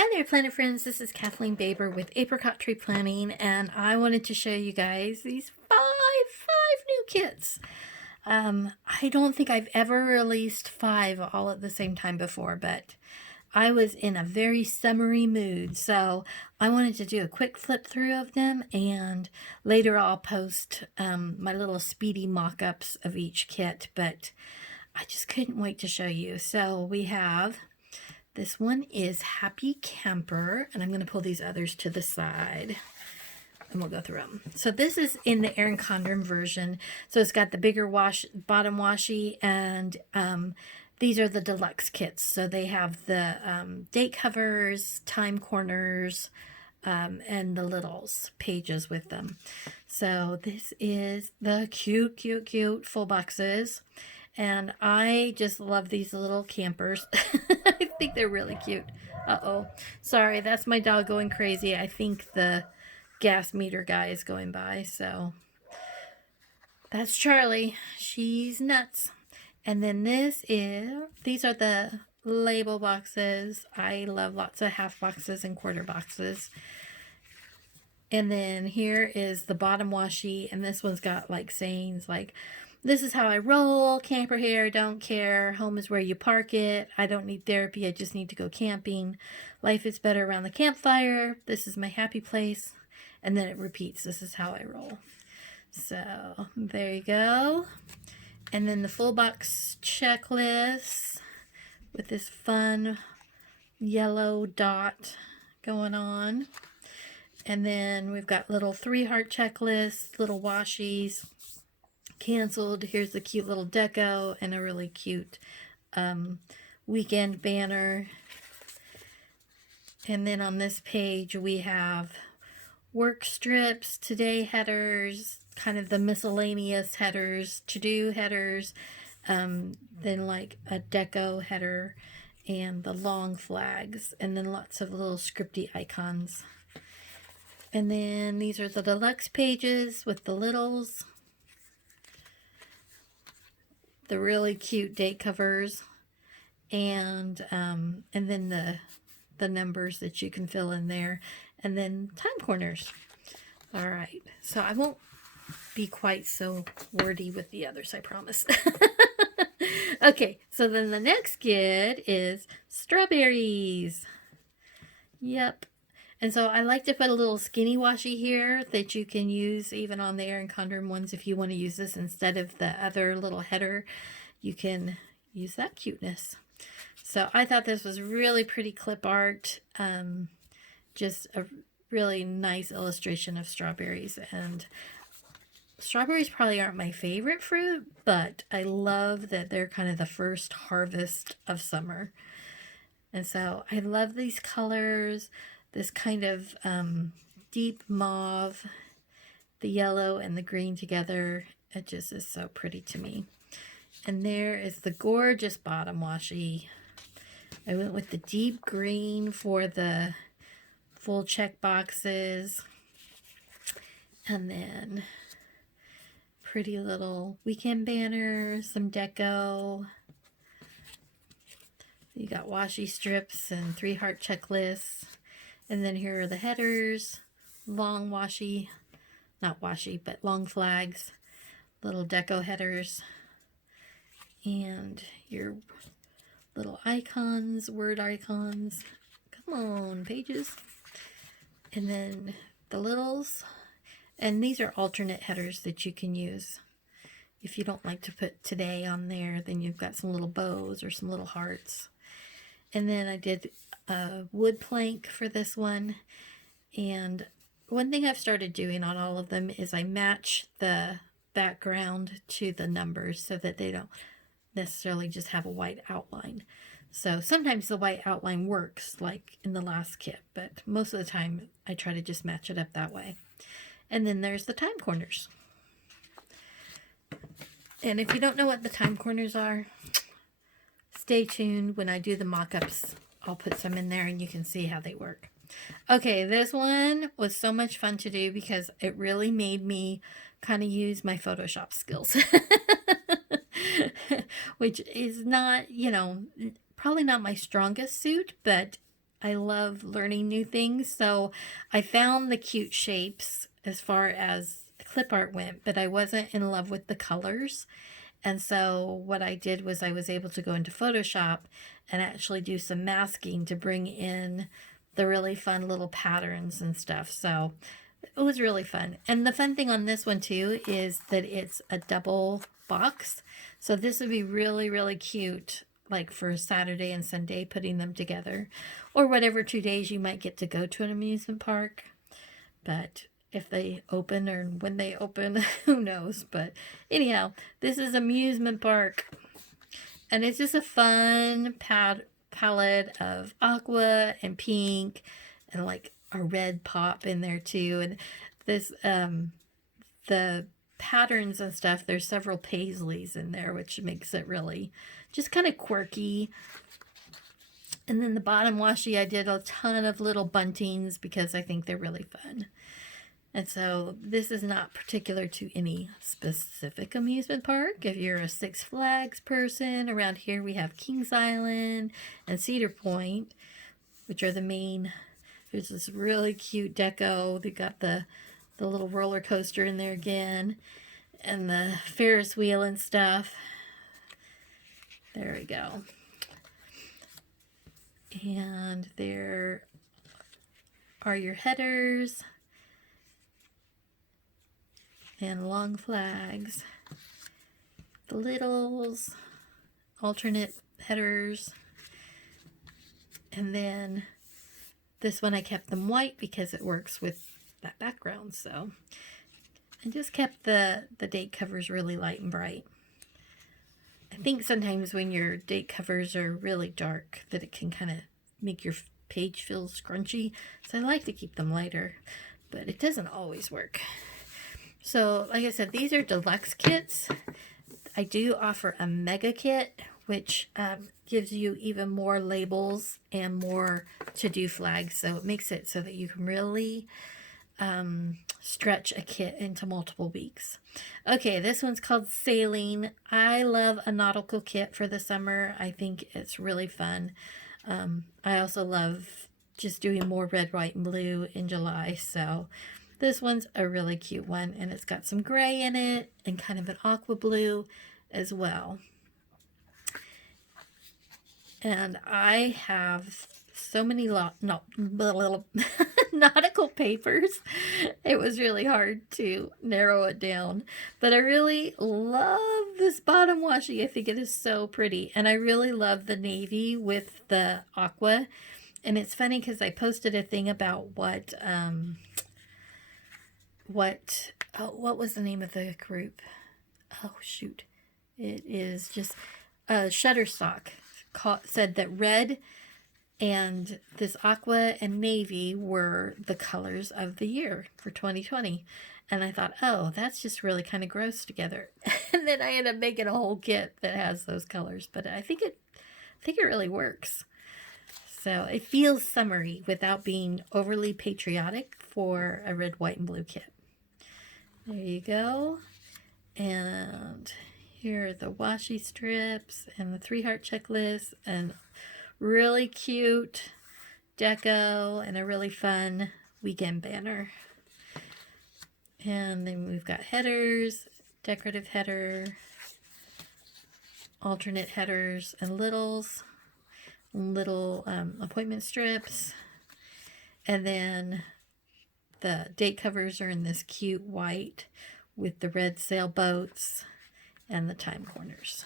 Hi there, planet friends. This is Kathleen Baber with Apricot Tree Planning, and I wanted to show you guys these five new kits. I don't think I've ever released 5 all at the same time before, but I was in a very summery mood, so I wanted to do a quick flip through of them, and later I'll post my little speedy mock-ups of each kit, but I just couldn't wait to show you. So we have... This one is Happy Camper, and I'm going to pull these others to the side, and we'll go through them. So this is in the Erin Condren version. So it's got the bigger bottom washi, and these are the deluxe kits. So they have the date covers, time corners, and the littles pages with them. So this is the cute full boxes. And I just love these little campers. I think they're really cute. Uh-oh. Sorry, that's my dog going crazy. I think the gas meter guy is going by. So that's Charlie. She's nuts. And then these are the label boxes. I love lots of half boxes and quarter boxes. And then here is the bottom washi. And this one's got like sayings like, "This is how I roll, camper here, don't care, home is where you park it, I don't need therapy, I just need to go camping, life is better around the campfire, this is my happy place," and then it repeats, "This is how I roll." So there you go. And then the full box checklist with this fun yellow dot going on. And then we've got little 3-heart checklists, little washies, canceled. Here's the cute little deco and a really cute weekend banner. And then on this page we have work strips, today headers, kind of the miscellaneous headers, to-do headers, then like a deco header and the long flags, and then lots of little scripty icons. And then these are the deluxe pages with the littles, the really cute date covers, and then the numbers that you can fill in there, and then time corners. All right, so I won't be quite so wordy with the others, I promise. Okay, so then the next kit is strawberries. Yep. And so I like to put a little skinny washi here that you can use even on the Erin Condren ones. If you want to use this instead of the other little header, you can use that cuteness. So I thought this was really pretty clip art. Just a really nice illustration of strawberries. And strawberries probably aren't my favorite fruit, but I love that they're kind of the first harvest of summer. And so I love these colors. This kind of deep mauve, the yellow and the green together. It just is so pretty to me. And there is the gorgeous bottom washi. I went with the deep green for the full check boxes. And then pretty little weekend banner, some deco. You got washi strips and 3-heart checklists. And then here are the headers, long washi, not washi, but long flags, little deco headers, and your little icons, word icons. Come on, pages. And then the littles. And these are alternate headers that you can use. If you don't like to put today on there, then you've got some little bows or some little hearts. And then I did a wood plank for this one. And one thing I've started doing on all of them is I match the background to the numbers so that they don't necessarily just have a white outline. So sometimes the white outline works, like in the last kit, but most of the time I try to just match it up that way. And then there's the time corners. And if you don't know what the time corners are, stay tuned. When I do the mock-ups, I'll put some in there and you can see how they work. Okay, this one was so much fun to do because it really made me kind of use my Photoshop skills. Which is not, probably not my strongest suit, but I love learning new things. So I found the cute shapes as far as clip art went, but I wasn't in love with the colors. And so what I did was I was able to go into Photoshop and actually do some masking to bring in the really fun little patterns and stuff. So it was really fun. And the fun thing on this one too is that it's a double box. So this would be really, really cute, like for Saturday and Sunday, putting them together, or whatever 2 days you might get to go to an amusement park. But if they open or when they open, who knows. But anyhow, this is Amusement Park. And it's just a fun palette of aqua and pink and like a red pop in there too. And this, the patterns and stuff, there's several paisleys in there, which makes it really just kind of quirky. And then the bottom washi, I did a ton of little buntings because I think they're really fun. And so this is not particular to any specific amusement park. If you're a Six Flags person, around here we have Kings Island and Cedar Point, which are the main. There's this really cute deco. They got the little roller coaster in there again, and the Ferris wheel and stuff. There we go. And there are your headers and long flags, the littles, alternate headers, and then this one I kept them white because it works with that background. So I just kept the date covers really light and bright. I think sometimes when your date covers are really dark that it can kind of make your page feel scrunchy, so I like to keep them lighter, but it doesn't always work. So like I said, these are deluxe kits. I do offer a mega kit, which gives you even more labels and more to-do flags. So it makes it so that you can really stretch a kit into multiple weeks. Okay, this one's called Saline. I love a nautical kit for the summer. I think it's really fun. I also love just doing more red, white, and blue in July. So this one's a really cute one, and it's got some gray in it and kind of an aqua blue as well. And I have so many nautical papers. It was really hard to narrow it down, but I really love this bottom washi. I think it is so pretty, and I really love the navy with the aqua. And it's funny because I posted a thing about what was the name of the group? Oh shoot, it is just Shutterstock said that red and this aqua and navy were the colors of the year for 2020. And I thought, oh, that's just really kind of gross together. And then I ended up making a whole kit that has those colors. But I think it really works. So it feels summery without being overly patriotic for a red, white, and blue kit. There you go. And here are the washi strips and the 3-heart checklist and really cute deco and a really fun weekend banner. And then we've got headers, decorative header, alternate headers, and little appointment strips. And then the date covers are in this cute white with the red sailboats and the time corners.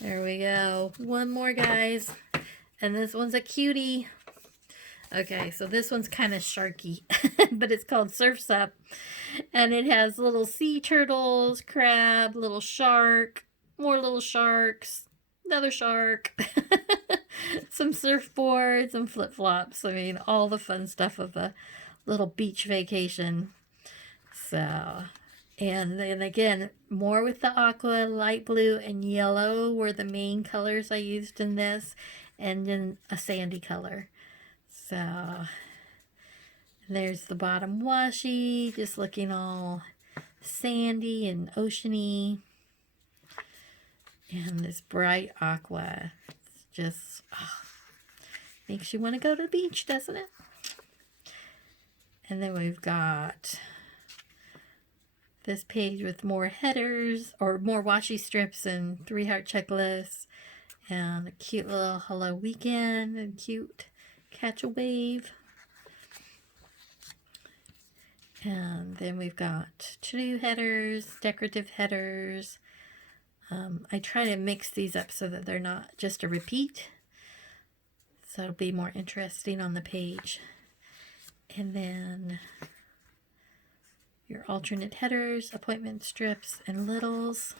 There we go. One more, guys. And this one's a cutie. Okay, so this one's kind of sharky, but it's called Surf's Up. And it has little sea turtles, crab, little shark, more little sharks, another shark, some surfboards and flip-flops. I mean, all the fun stuff of a little beach vacation. So, and then again, more with the aqua, light blue, and yellow were the main colors I used in this, and then a sandy color. So, there's the bottom washi, just looking all sandy and oceany. And this bright aqua. It's just Makes you want to go to the beach, doesn't it? And then we've got this page with more headers, or more washi strips and 3-heart checklists, and a cute little hello weekend, and cute catch a wave. And then we've got to-do headers, decorative headers. I try to mix these up so that they're not just a repeat, so it'll be more interesting on the page. And then your alternate headers, appointment strips, and littles.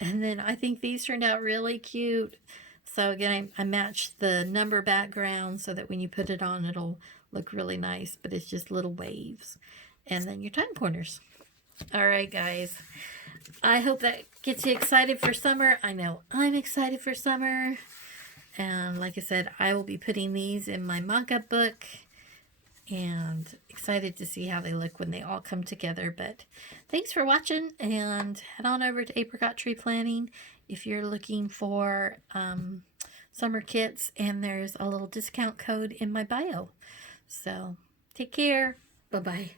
And then I think these turned out really cute. So again, I matched the number background so that when you put it on, it'll look really nice, but it's just little waves. And then your time pointers. All right, guys. I hope that gets you excited for summer. I know I'm excited for summer. And like I said, I will be putting these in my mock-up book. And excited to see how they look when they all come together. But thanks for watching, and head on over to Apricot Tree Planning if you're looking for summer kits, and there's a little discount code in my bio. So take care. Bye-bye.